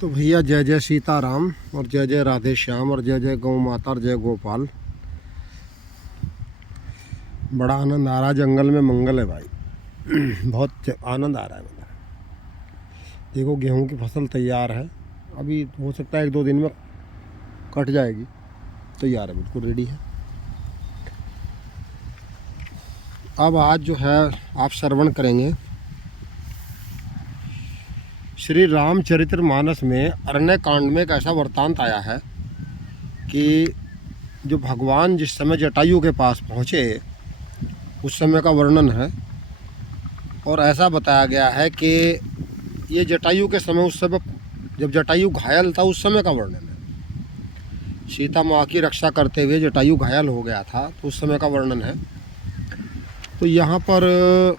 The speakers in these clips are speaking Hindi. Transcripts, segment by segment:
तो भैया जय जय सीताराम और जय जय राधे श्याम और जय जय गौ माता और जय गोपाल। बड़ा आनंद आ रहा है, जंगल में मंगल है भाई। बहुत आनंद आ रहा है। देखो गेहूं की फसल तैयार है, अभी हो सकता है 1-2 दिन में कट जाएगी। तैयार है, बिल्कुल रेडी है। अब आज जो है आप श्रवण करेंगे श्री रामचरितमानस में अरण्य कांड में एक ऐसा वृत्तांत आया है कि जो भगवान जिस समय जटायु के पास पहुँचे उस समय का वर्णन है। और ऐसा बताया गया है कि ये जटायु के समय, उस समय जब जटायु घायल था उस समय का वर्णन है। सीता माँ की रक्षा करते हुए जटायु घायल हो गया था तो उस समय का वर्णन है। तो यहाँ पर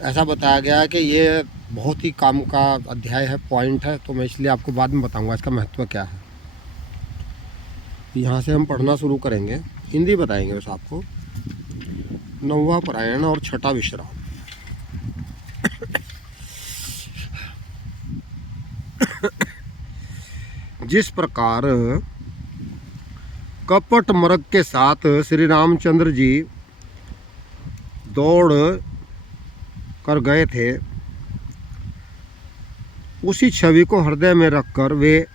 ऐसा बताया गया है कि ये बहुत ही काम का अध्याय है, पॉइंट है, तो मैं इसलिए आपको बाद में बताऊंगा इसका महत्व क्या है। यहाँ से हम पढ़ना शुरू करेंगे, हिंदी बताएंगे बस आपको। 9वां पारायण और 6ठा विश्राम। जिस प्रकार कपट मृग के साथ श्री रामचंद्र जी दौड़ कर गए थे, उसी छवि को हृदय में रखकर वे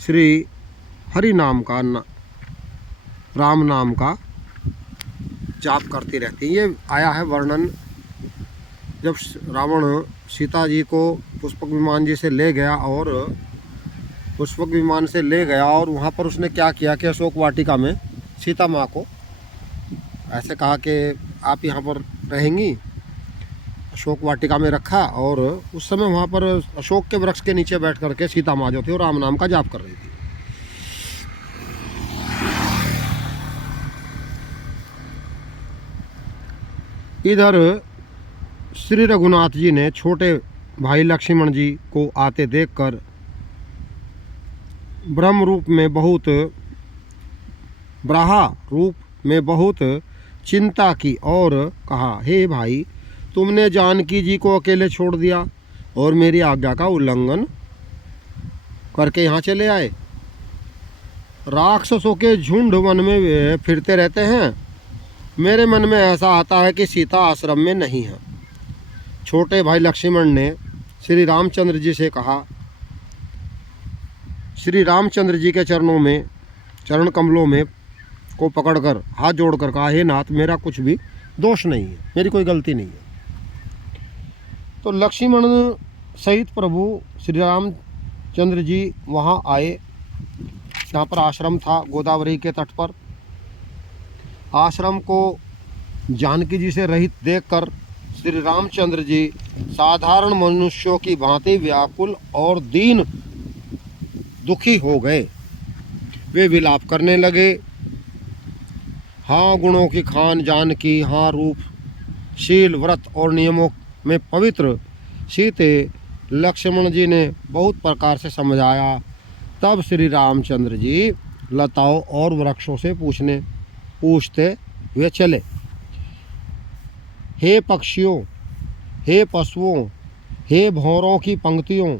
श्री हरि नाम का राम नाम का जाप करती रहती हैं। ये आया है वर्णन, जब रावण सीता जी को पुष्पक विमान जी से ले गया और पुष्पक विमान से ले गया और वहाँ पर उसने क्या किया कि अशोक वाटिका में सीता माँ को ऐसे कहा कि आप यहाँ पर रहेंगी, अशोक वाटिका में रखा। और उस समय वहाँ पर अशोक के वृक्ष के नीचे बैठ करके सीता माँ जो थी वो राम नाम का जाप कर रही थी। इधर श्री रघुनाथ जी ने छोटे भाई लक्ष्मण जी को आते देखकर ब्रह्म रूप में बहुत ब्राहा रूप में बहुत चिंता की और कहा, हे भाई, तुमने जानकी जी को अकेले छोड़ दिया और मेरी आज्ञा का उल्लंघन करके यहाँ चले आए। राक्षसों के झुंड वन में फिरते रहते हैं। मेरे मन में ऐसा आता है कि सीता आश्रम में नहीं है। छोटे भाई लक्ष्मण ने श्री रामचंद्र जी से कहा, श्री रामचंद्र जी के चरण कमलों में को पकड़कर हाथ जोड़कर कहा, हे नाथ, मेरा कुछ भी दोष नहीं है, मेरी कोई गलती नहीं है। तो लक्ष्मण सहित प्रभु श्री रामचंद्र जी वहाँ आए। यहाँ पर आश्रम था गोदावरी के तट पर। आश्रम को जानकी जी से रहित देखकर श्री रामचंद्र जी साधारण मनुष्यों की भांति व्याकुल और दीन दुखी हो गए। वे विलाप करने लगे, हाँ गुणों की खान जानकी, हाँ रूप शील व्रत और नियमों में पवित्र सीते। लक्ष्मण जी ने बहुत प्रकार से समझाया। तब श्री रामचंद्र जी लताओं और वृक्षों से पूछते हुए चले, हे पक्षियों, हे पशुओं, हे भौरों की पंक्तियों,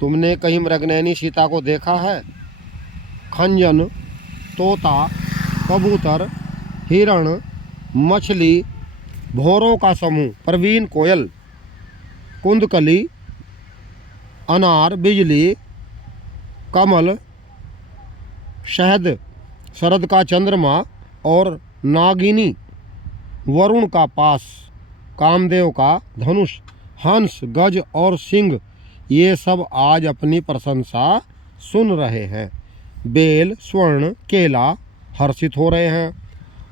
तुमने कहीं मृगनयनी सीता को देखा है? खंजन, तोता, कबूतर, हिरण, मछली, भौरों का समूह, प्रवीण कोयल, कुंदकली, अनार, बिजली, कमल, शहद, शरद का चंद्रमा और नागिनी, वरुण का पास, कामदेव का धनुष, हंस, गज और सिंह, ये सब आज अपनी प्रशंसा सुन रहे हैं। बेल, स्वर्ण, केला हर्षित हो रहे हैं।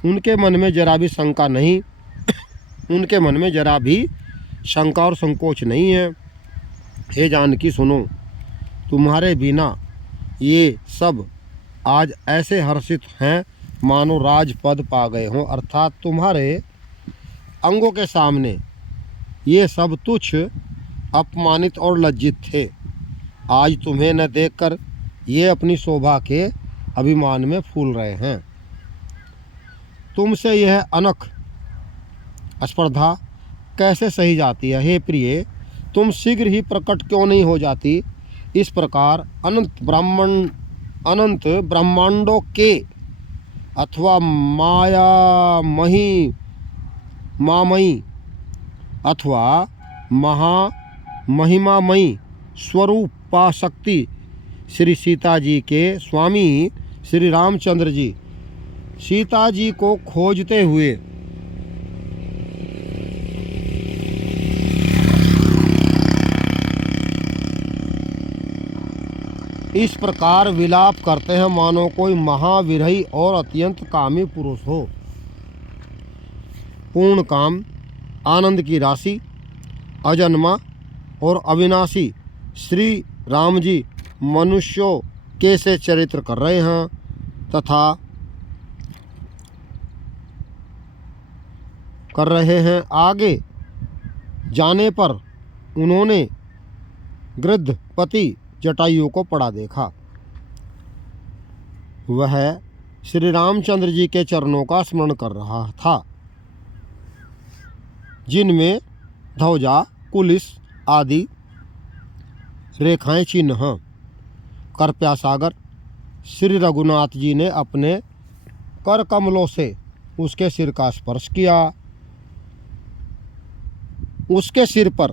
उनके मन में जरा भी शंका नहीं, उनके मन में जरा भी शंका और संकोच नहीं है। हे जानकी सुनो, तुम्हारे बिना ये सब आज ऐसे हर्षित हैं मानो राजपद पा गए हों। अर्थात तुम्हारे अंगों के सामने ये सब तुच्छ, अपमानित और लज्जित थे। आज तुम्हें न देखकर ये अपनी शोभा के अभिमान में फूल रहे हैं। तुमसे यह अनख स्पर्धा कैसे सही जाती है? हे प्रिय, तुम शीघ्र ही प्रकट क्यों नहीं हो जाती। इस प्रकार अनंत ब्रह्मांडों के अथवा मामयी अथवा महिमामयी स्वरूपा शक्ति श्री सीता जी के स्वामी श्री रामचंद्र जी सीता जी को खोजते हुए इस प्रकार विलाप करते हैं मानो कोई महाविरही और अत्यंत कामी पुरुष हो। पूर्ण काम, आनंद की राशि, अजन्मा और अविनाशी श्री राम जी मनुष्यों के से चरित्र कर रहे हैं तथा कर रहे हैं। आगे जाने पर उन्होंने गृध्र पति जटायु को पड़ा देखा। वह श्री रामचंद्र जी के चरणों का स्मरण कर रहा था, जिनमें ध्वजा, कुलिस आदि रेखाएं चिन्ह हैं। कृपया सागर श्री रघुनाथ जी ने अपने कर कमलों से उसके सिर का स्पर्श किया। उसके सिर पर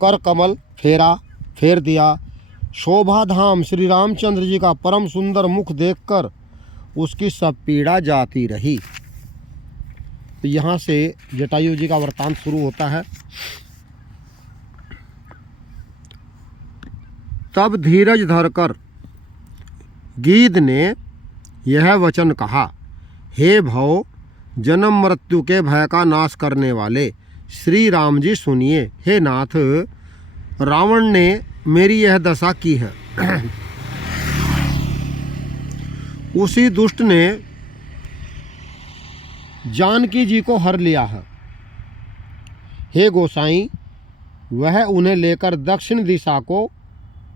कर कमल फेर दिया। शोभा धाम श्री रामचंद्र जी का परम सुंदर मुख देखकर उसकी सब पीड़ा जाती रही। तो यहाँ से जटायु जी का वृतांत शुरू होता है। तब धीरज धरकर गीध ने यह वचन कहा, हे भव जन्म मृत्यु के भय का नाश करने वाले श्री राम जी सुनिए। हे नाथ, रावण ने मेरी यह दशा की है। उसी दुष्ट ने जानकी जी को हर लिया है। हे गोसाई, वह उन्हें लेकर दक्षिण दिशा को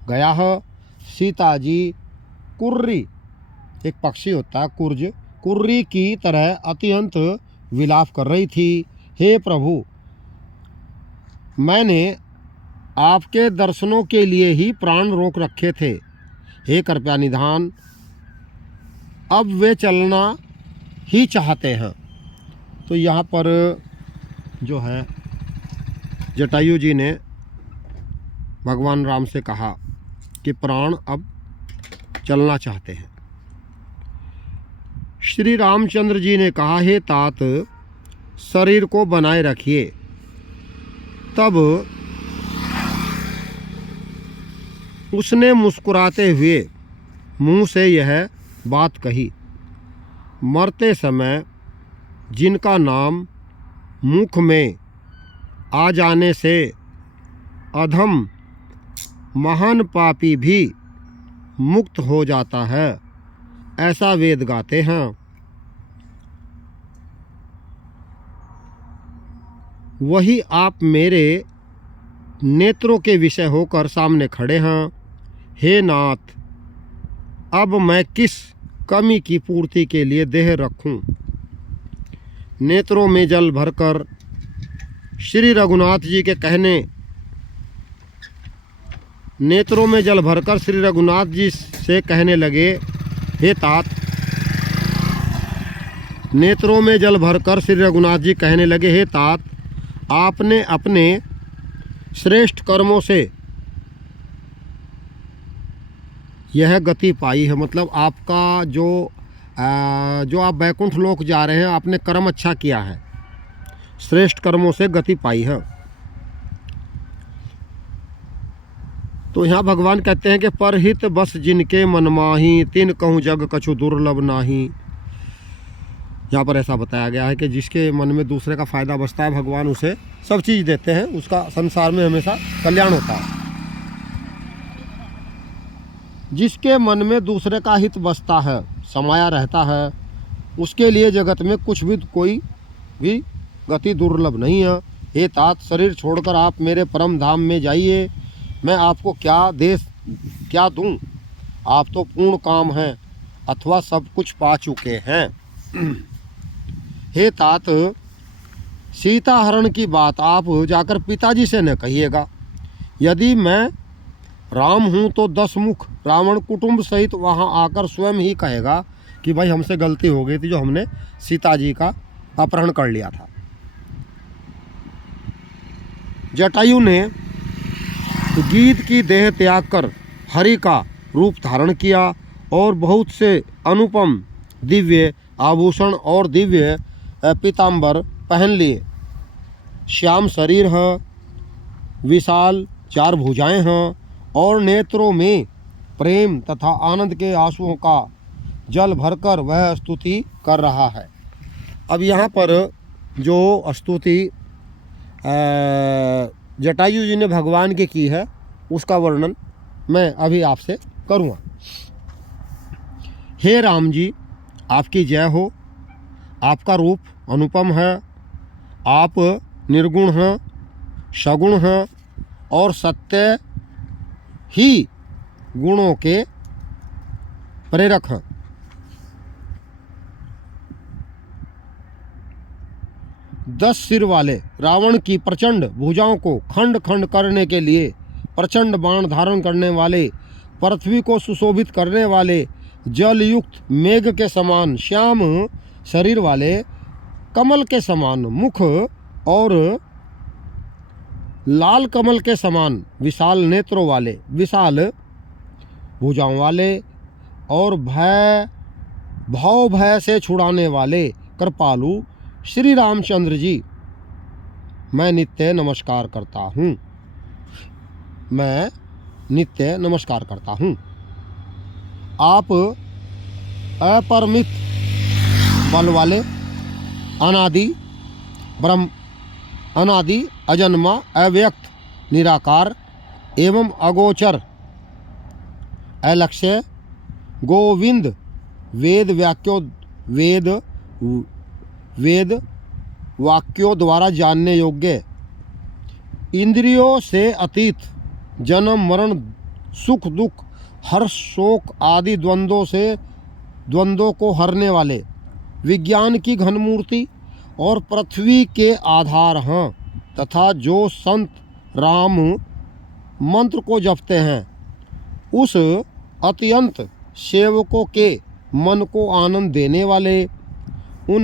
गया है। सीता जी कुर्री, एक पक्षी होता है कुर्ज, कुर्री की तरह अत्यंत विलाप कर रही थी। हे प्रभु, मैंने आपके दर्शनों के लिए ही प्राण रोक रखे थे। हे कृपया निधान, अब वे चलना ही चाहते हैं। तो यहाँ पर जो है जटायु जी ने भगवान राम से कहा कि प्राण अब चलना चाहते हैं। श्री रामचंद्र जी ने कहा, हे तात, शरीर को बनाए रखिए। तब उसने मुस्कुराते हुए मुंह से यह बात कही, मरते समय जिनका नाम मुख में आ जाने से अधम महान पापी भी मुक्त हो जाता है, ऐसा वेद गाते हैं। वही आप मेरे नेत्रों के विषय होकर सामने खड़े हैं। हे नाथ, अब मैं किस कमी की पूर्ति के लिए देह रखूं। नेत्रों में जल भरकर श्री रघुनाथ जी के कहने नेत्रों में जल भरकर श्री रघुनाथ जी से कहने लगे, हे तात, नेत्रों में जल भरकर श्री रघुनाथ जी कहने लगे, हे तात, आपने अपने श्रेष्ठ कर्मों से यह गति पाई है। मतलब आपका जो आप बैकुंठ लोक जा रहे हैं, आपने कर्म अच्छा किया है, श्रेष्ठ कर्मों से गति पाई है। तो यहाँ भगवान कहते हैं कि परहित बस जिनके मन माही, तिन कहूँ जग कछु दुर्लभ नाही। यहाँ पर ऐसा बताया गया है कि जिसके मन में दूसरे का फ़ायदा बचता है, भगवान उसे सब चीज़ देते हैं, उसका संसार में हमेशा कल्याण होता है। जिसके मन में दूसरे का हित बचता है, समाया रहता है, उसके लिए जगत में कुछ भी कोई भी गति दुर्लभ नहीं है। हे तात, शरीर छोड़कर आप मेरे परम धाम में जाइए। मैं आपको क्या दूं? आप तो पूर्ण काम हैं अथवा सब कुछ पा चुके हैं। हे तात, सीता हरण की बात आप जाकर पिताजी से न कहिएगा। यदि मैं राम हूँ तो 10 मुख रावण कुटुंब सहित वहाँ आकर स्वयं ही कहेगा कि भाई हमसे गलती हो गई थी जो हमने सीता जी का अपहरण कर लिया था। जटायु ने गीध की देह त्याग कर हरि का रूप धारण किया और बहुत से अनुपम दिव्य आभूषण और दिव्य पीताम्बर पहन लिए। श्याम शरीर है, विशाल 4 भुजाएं हैं और नेत्रों में प्रेम तथा आनंद के आंसुओं का जल भरकर वह स्तुति कर रहा है। अब यहाँ पर जो स्तुति जटायु जी ने भगवान की है उसका वर्णन मैं अभी आपसे करूँगा। हे राम जी, आपकी जय हो। आपका रूप अनुपम है। आप निर्गुण हैं, सगुण हैं और सत्य ही गुणों के प्रेरक हैं। दस सिर वाले रावण की प्रचंड भुजाओं को खंड खंड करने के लिए प्रचंड बाण धारण करने वाले, पृथ्वी को सुशोभित करने वाले, जल युक्त मेघ के समान श्याम शरीर वाले, कमल के समान मुख और लाल कमल के समान विशाल नेत्रों वाले, विशाल भुजाओं वाले और भय से छुड़ाने वाले कृपालु श्री रामचंद्र जी, मैं नित्य नमस्कार करता हूँ। मैं नित्य नमस्कार करता हूँ। आप अपरिमित बल वाले, अनादि अजन्मा, अव्यक्त, निराकार एवं अगोचर, अलक्ष्य, गोविंद, वेद वाक्यों द्वारा जानने योग्य, इंद्रियों से अतीत, जन्म मरण सुख दुख हर्ष शोक आदि द्वंद्वों को हरने वाले, विज्ञान की घन मूर्ति और पृथ्वी के आधार हैं तथा जो संत राम मंत्र को जपते हैं उस अत्यंत सेवकों के मन को आनंद देने वाले, उन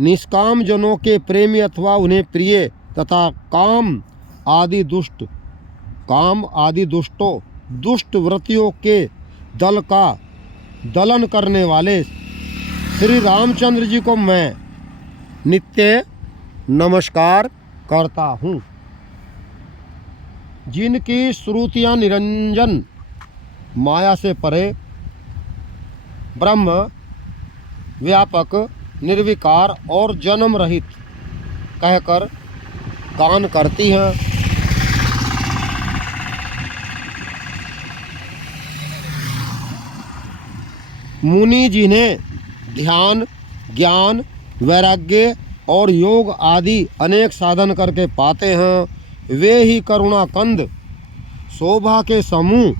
निष्काम जनों के प्रेमी अथवा उन्हें प्रिय तथा काम आदि दुष्ट वृत्तियों के दल का दलन करने वाले श्री रामचंद्र जी को मैं नित्य नमस्कार करता हूँ। जिनकी श्रुतियाँ निरंजन, माया से परे, ब्रह्म व्यापक, निर्विकार और जन्म रहित कहकर गान करती हैं। मुनि जिन्हें ध्यान, ज्ञान, वैराग्य और योग आदि अनेक साधन करके पाते हैं, वे ही करुणा कंद शोभा के समूह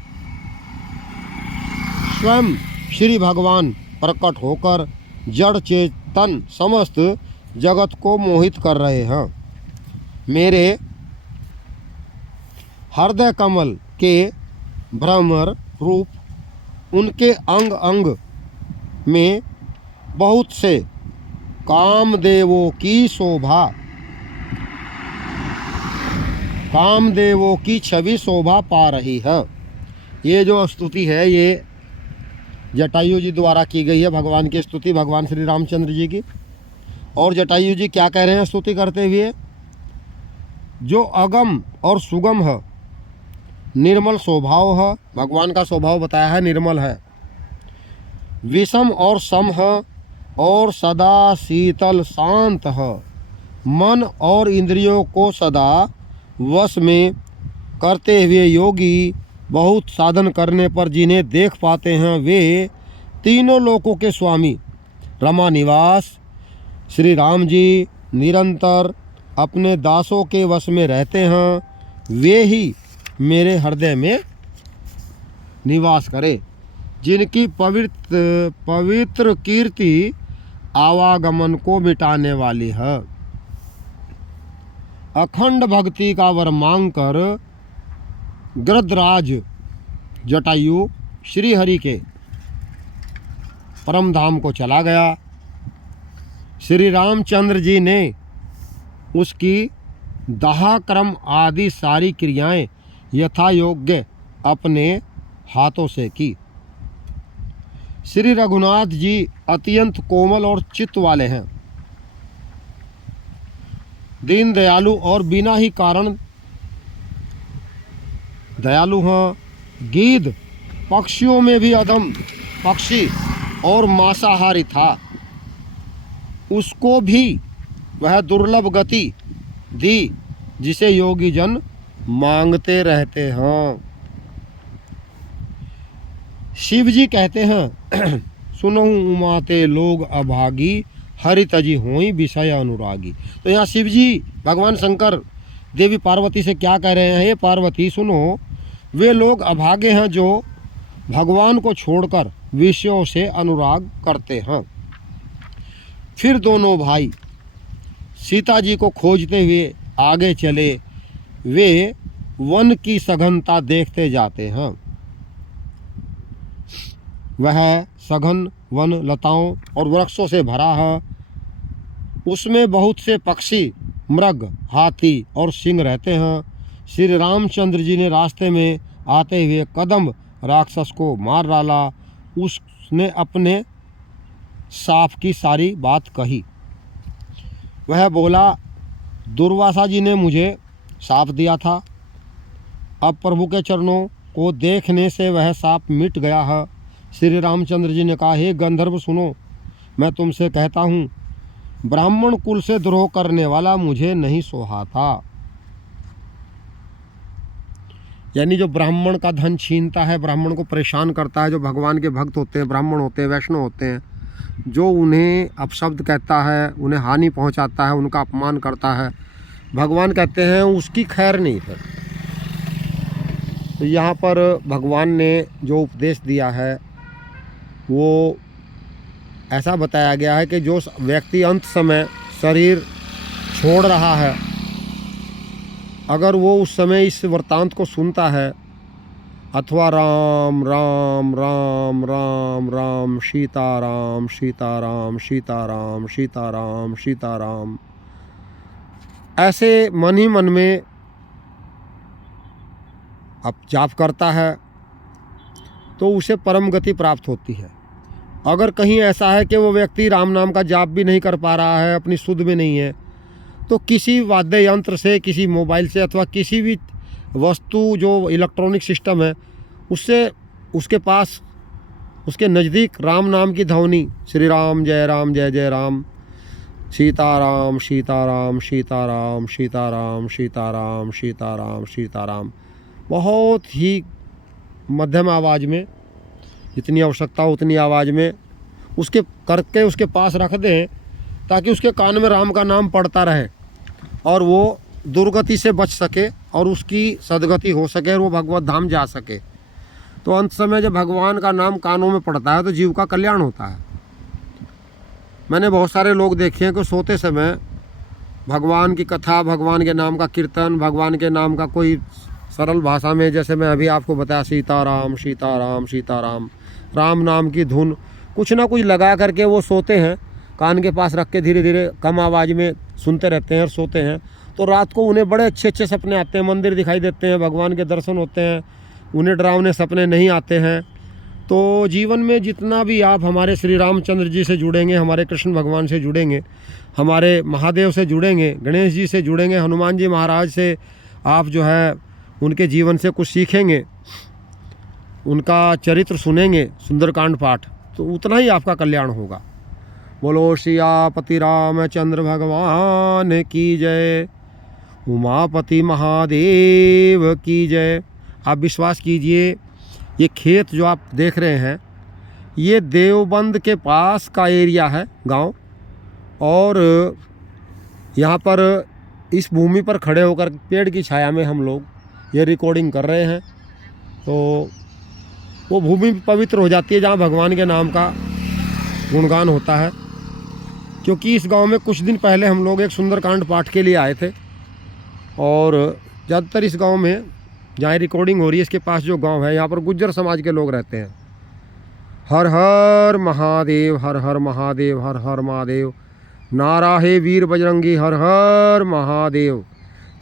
स्वयं श्री भगवान प्रकट होकर जड़ चेतन समस्त जगत को मोहित कर रहे हैं। मेरे हृदय कमल के भ्रमर रूप, उनके अंग अंग में बहुत से कामदेवों की शोभा, कामदेवों की छवि शोभा पा रही है। ये जो स्तुति है ये जटायु जी द्वारा की गई है, भगवान की स्तुति, भगवान श्री रामचंद्र जी की। और जटायु जी क्या कह रहे हैं स्तुति करते हुए? जो अगम और सुगम है, निर्मल स्वभाव है, भगवान का स्वभाव बताया है निर्मल है, विषम और सम है और सदा शीतल शांत है, मन और इंद्रियों को सदा वश में करते हुए योगी बहुत साधन करने पर जिन्हें देख पाते हैं वे तीनों लोकों के स्वामी रमा निवास श्री राम जी निरंतर अपने दासों के वश में रहते हैं। वे ही मेरे हृदय में निवास करें, जिनकी पवित्र कीर्ति आवागमन को मिटाने वाली है। अखंड भक्ति का वर मांग कर गृधराज जटायु श्री हरि के परम धाम को चला गया। श्री रामचंद्र जी ने उसकी दाह क्रम आदि सारी क्रियाएं यथा योग्य अपने हाथों से की। श्री रघुनाथ जी अत्यंत कोमल और चित्त वाले हैं, दीन दयालु और बिना ही कारण दयालु हैं। गीध पक्षियों में भी अधम पक्षी और मांसाहारी था, उसको भी वह दुर्लभ गति दी जिसे योगी जन मांगते रहते हैं। शिव जी कहते हैं सुनहु उमाते लोग अभागी हरि तजी होई विषय अनुरागी। तो यहाँ शिव जी भगवान शंकर देवी पार्वती से क्या कह रहे हैं, हे पार्वती सुनो, वे लोग अभागे हैं जो भगवान को छोड़कर विषयों से अनुराग करते हैं। फिर दोनों भाई सीता जी को खोजते हुए आगे चले। वे वन की सघनता देखते जाते हैं। वह सघन वन लताओं और वृक्षों से भरा है। उसमें बहुत से पक्षी, मृग, हाथी और सिंह रहते हैं। श्री रामचंद्र जी ने रास्ते में आते हुए कदम राक्षस को मार डाला। उसने अपने साप की सारी बात कही। वह बोला, दुर्वासा जी ने मुझे साप दिया था, अब प्रभु के चरणों को देखने से वह साप मिट गया है। श्री रामचंद्र जी ने कहा, हे गंधर्व सुनो, मैं तुमसे कहता हूँ, ब्राह्मण कुल से द्रोह करने वाला मुझे नहीं सोहाता। यानी जो ब्राह्मण का धन छीनता है, ब्राह्मण को परेशान करता है, जो भगवान के भक्त होते हैं, ब्राह्मण होते हैं, वैष्णव होते हैं, जो उन्हें अपशब्द कहता है, उन्हें हानि पहुंचाता है, उनका अपमान करता है, भगवान कहते हैं उसकी खैर नहीं फिर। तो यहाँ पर भगवान ने जो उपदेश दिया है वो ऐसा बताया गया है कि जो व्यक्ति अंत समय शरीर छोड़ रहा है, अगर वो उस समय इस वृत्तांत को सुनता है, अथवा राम राम राम राम राम सीताराम सीताराम सीताराम सीताराम सीताराम, ऐसे मन ही मन में अब जाप करता है तो उसे परम गति प्राप्त होती है। अगर कहीं ऐसा है कि वो व्यक्ति राम नाम का जाप भी नहीं कर पा रहा है, अपनी सुध में नहीं है, तो किसी वाद्य यंत्र से, किसी मोबाइल से अथवा किसी भी वस्तु जो इलेक्ट्रॉनिक सिस्टम है उससे उसके पास, उसके नज़दीक राम नाम की ध्वनि, श्री राम जय जय राम, सीताराम सीताराम सीताराम सीताराम सीताराम सीताराम सीताराम, बहुत ही मध्यम आवाज़ में, जितनी आवश्यकता हो उतनी आवाज़ में उसके करके उसके पास रख दें, ताकि उसके कान में राम का नाम पड़ता रहे और वो दुर्गति से बच सके और उसकी सदगति हो सके और वो भगवत धाम जा सके। तो अंत समय जब भगवान का नाम कानों में पड़ता है तो जीव का कल्याण होता है। मैंने बहुत सारे लोग देखे हैं कि सोते समय भगवान की कथा, भगवान के नाम का कीर्तन, भगवान के नाम का कोई सरल भाषा में, जैसे मैं अभी आपको बताया, सीताराम सीताराम सीताराम, राम नाम की धुन कुछ ना कुछ लगा करके वो सोते हैं, कान के पास रख के धीरे धीरे कम आवाज़ में सुनते रहते हैं और सोते हैं। तो रात को उन्हें बड़े अच्छे अच्छे सपने आते हैं, मंदिर दिखाई देते हैं, भगवान के दर्शन होते हैं, उन्हें डरावने सपने नहीं आते हैं। तो जीवन में जितना भी आप हमारे श्री रामचंद्र जी से जुड़ेंगे, हमारे कृष्ण भगवान से जुड़ेंगे, हमारे महादेव से जुड़ेंगे, गणेश जी से जुड़ेंगे, हनुमान जी महाराज से आप जो है उनके जीवन से कुछ सीखेंगे, उनका चरित्र सुनेंगे, सुंदरकांड पाठ, तो उतना ही आपका कल्याण होगा। बोलो सियापति रामचंद्र भगवान की जय, उमापति महादेव की जय। आप विश्वास कीजिए, ये खेत जो आप देख रहे हैं ये देवबंद के पास का एरिया है, गांव, और यहाँ पर इस भूमि पर खड़े होकर पेड़ की छाया में हम लोग ये रिकॉर्डिंग कर रहे हैं। तो वो भूमि पवित्र हो जाती है जहाँ भगवान के नाम का गुणगान होता है क्योंकि इस गांव में कुछ दिन पहले हम लोग एक सुंदरकांड पाठ के लिए आए थे और ज़्यादातर इस गांव में जहाँ रिकॉर्डिंग हो रही है इसके पास जो गांव है यहाँ पर गुज्जर समाज के लोग रहते हैं। हर हर महादेव, हर हर महादेव, हर हर महादेव। नारा है वीर बजरंगी, हर हर महादेव।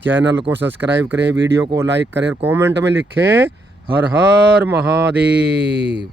चैनल को सब्सक्राइब करें, वीडियो को लाइक करें, कमेंट में लिखें हर हर महादेव।